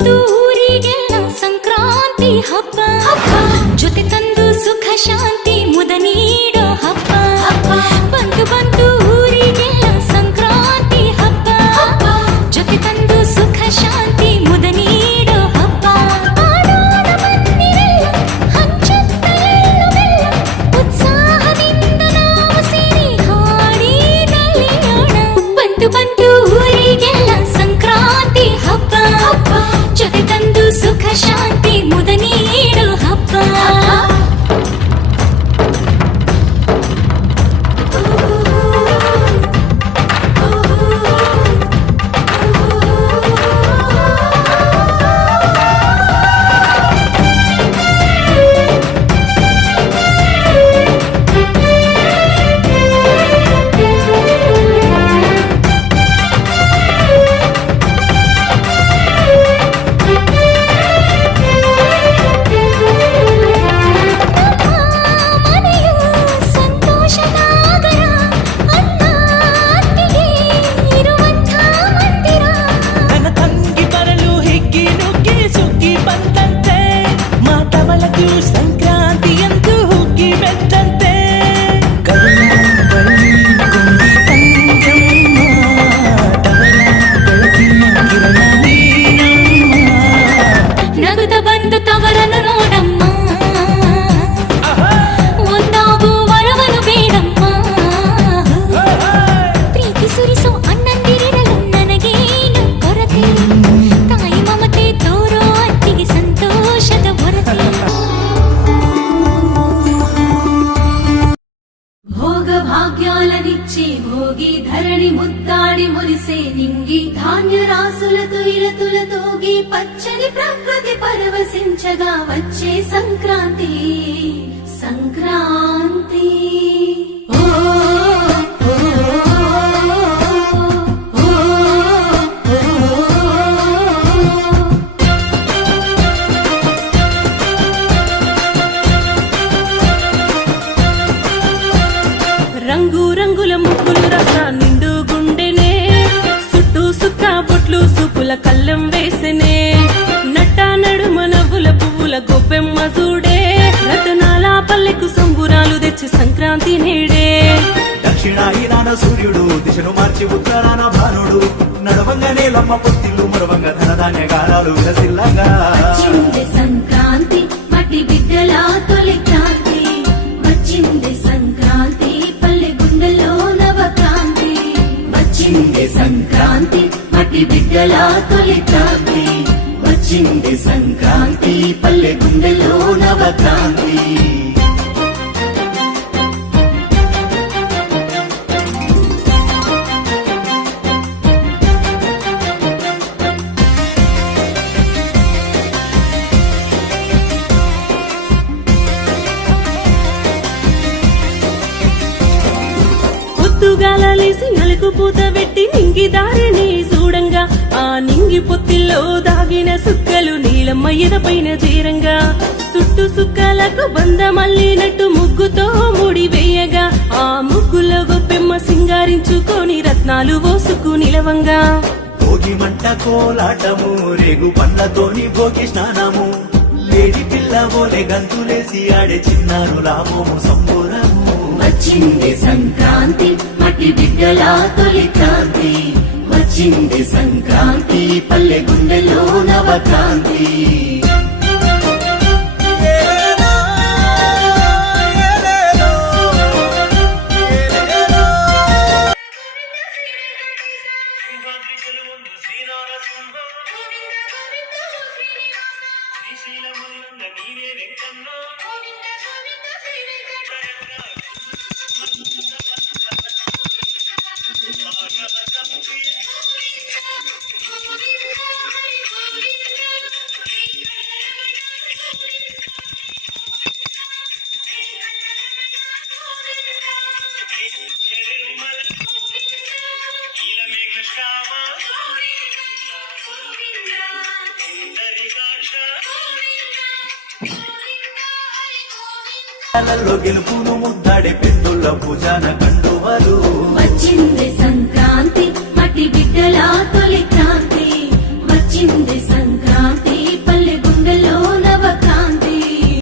ಬಂತು ಊರಿಗೆಲ್ಲ ಸಂಕ್ರಾಂತಿ ಹಬ್ಬ ಜೊತೆ ತಂದು ಸುಖ ಶಾಂತಿ ಮುದ ನೀಡೋ ಹಬ್ಬ ಬಂತು ಬಂತು ಊರಿಗೆಲ್ಲ ಸಂಕ್ರಾಂತಿ ಹಬ್ಬ ಜೊತೆ ತಂದು ಸುಖ ಶಾಂತಿ ಮುದ ನೀಡೋ ಹಬ್ಬ ಆಡೋಣ ಬನ್ನಿರೆಲ್ಲ ಹಂಚುತ್ತ ಎಳ್ಳು ಬೆಲ್ಲ ಉತ್ಸಾಹದಿಂದ ನಾವು ಸೇರಿ ಹಾಡಿ ನಲಿಯೋಣ ಬಂತು ಬಂತು ಊರಿಗೆಲ್ಲ ಸಂಕ್ರಾಂತಿ ಹಬ್ಬ ಜೊತೆ ತಂದು ಸುಖ ಶಾಂತಿ ಮುದ ನೀಡೋ ಹಬ್ಬ భోగి ధరణి ముద్దాడి మురిసే నింగి ధాన్య రాసులతో ఇలతులతోగి పచ్చని ప్రకృతి పరవశించగా వచ్చే సంక్రాంతి సంక్రాంతి రంగు రంగుల ముగ్గులు రస నిండు గుండెనే సుట్టు సుక్క బొట్లు సూపుల కళ్ళం వేసెనే నట్ట నడుమ నవ్వుల పువ్వుల గొబ్బెమ్మ చూడే రతనాల పల్లెకు సంబురాలు తెచ్చి సంక్రాంతి నేడే దక్షిణాయనాన సూర్యుడు దిశను మార్చి ఉత్తరాన భానుడు నడవంగానే లమ్మ పొత్తిల్లు మరవంగ ధనధాన్య గారాలు విలసిల్లగా వచ్చింది సంక్రాంతి మట్టి బిడ్డల తొలి క్రాంతి వచ్చింది సంక్రాంతి పల్లె గుండెల్లో నవక్రాంతి వచ్చింది సంక్రాంతి మట్టి బిడ్డల తొలి క్రాంతి వచ్చింది సంక్రాంతి పల్లె గుండెల్లో నవక్రాంతి పొద్దుగాలేసి నలుగు పూత పెట్టి నింగి దారిని చూడంగా ఆ నింగి పొత్తిల్లో దాగిన సుక్కలు నీలమ్మ ఎదపైన చేరంగా చుట్టు సుక్కలకు బంద మల్లినట్టు ముగ్గుతో ముడి వేయగా ఆ ముగ్గులో గొప్పెమ్మ సింగారించుకొని రత్నాలు పోసుకు నిలవంగా భోగి మంట కోలాటము రేగు పండ్లతోని భోగి స్నానము లేడి పిల్ల బోలే గంతులేసి ఆడే చిన్నారు లాభము సంబురము వచ్చింది సంక్రాంతి మట్టి బిడ్డల తొలి క్రాంతి వచ్చింది సంక్రాంతి పల్లె గుండెలో నవక్రాంతి గెలుపును ముద్దాడే పెద్దుల పూజాన కండువలు వచ్చింది సంక్రాంతి మట్టి బిడ్డల